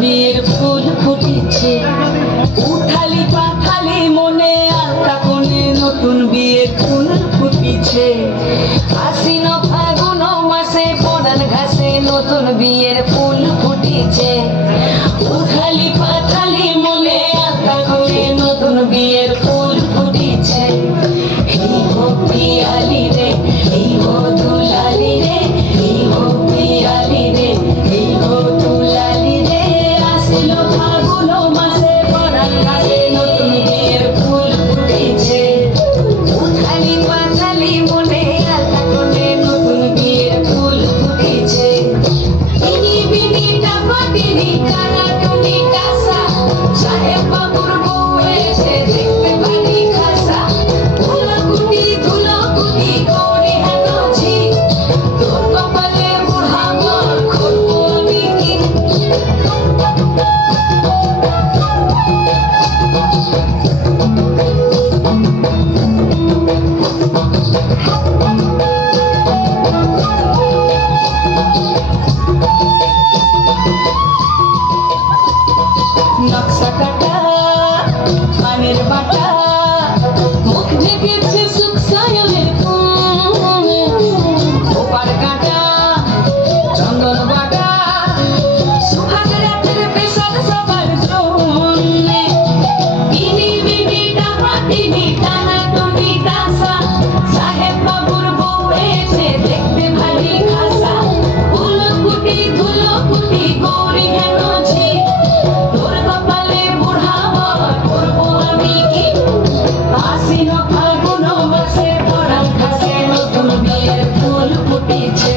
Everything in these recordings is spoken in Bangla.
বিয়ের ফুল ফুটেছে, উথালি পাথালি মনে আলতা কোণে নতুন বিয়ের ফুল ফুটেছে। আশ্বিন ফাগুন মাসে পরাণ ঘাসে নতুন বিয়ের ফুল ফুটেছে, উথালি পাথালি মনে আলতা কোণে নতুন বিয়ের ফুল ফুটেছে। এই ভক্তি আলি রে, এই বধুলালি রে, এই ভক্তি আলি রে, এই বধুলালি রে। ফাগুন মাসে পরাণ ঘাসে নতুন বিয়ের ফুল ফুটেছে, উথালি পাথালি মনে আলতা কোণে নতুন বিয়ের ফুল ফুটেছে। বিনি বিনি টাপা বিনি টানা টুনি টাসা, সাহেব বাবুর বউ এসে দেখতে পারি খাসা। ধুলো কুটি করে হেনছি, তোর কপালে বুড়া বর করবো আমি কি। নকশা কাটা পানের বাটা, মুখ ঢেকেছে সুখ সায়নের ফুল, ওপার কাটা চন্দন বাটা, সুহাগ রাতের পেশার সবার জন্যে। বিনি বিনি টাপা বিনি টানা টুনি টাসা, সাহেব বাবুর বউ এসে দেখতে ভারী খাসা। ধুলো কুটি গৌরী হেনছি, তোর কপালে বুড়া বর করবো আমি কি। আশ্বিন ফাগুন মাসে পরাণ ঘাসে নতুন বিয়ের ফুল ফুটেছে,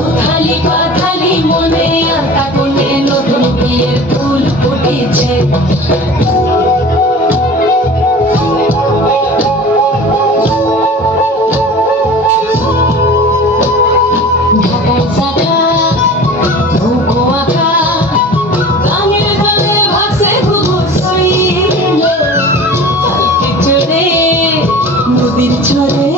উথালি পাথালি মনে আলতা কোণে নতুন বিয়ের ফুল ফুটেছে। ঢাকায় সাদা ধুপো আঁকা, গানের গানে ভাসে ঘুঘু শৈল, পালকি চড়ে নদীর চরে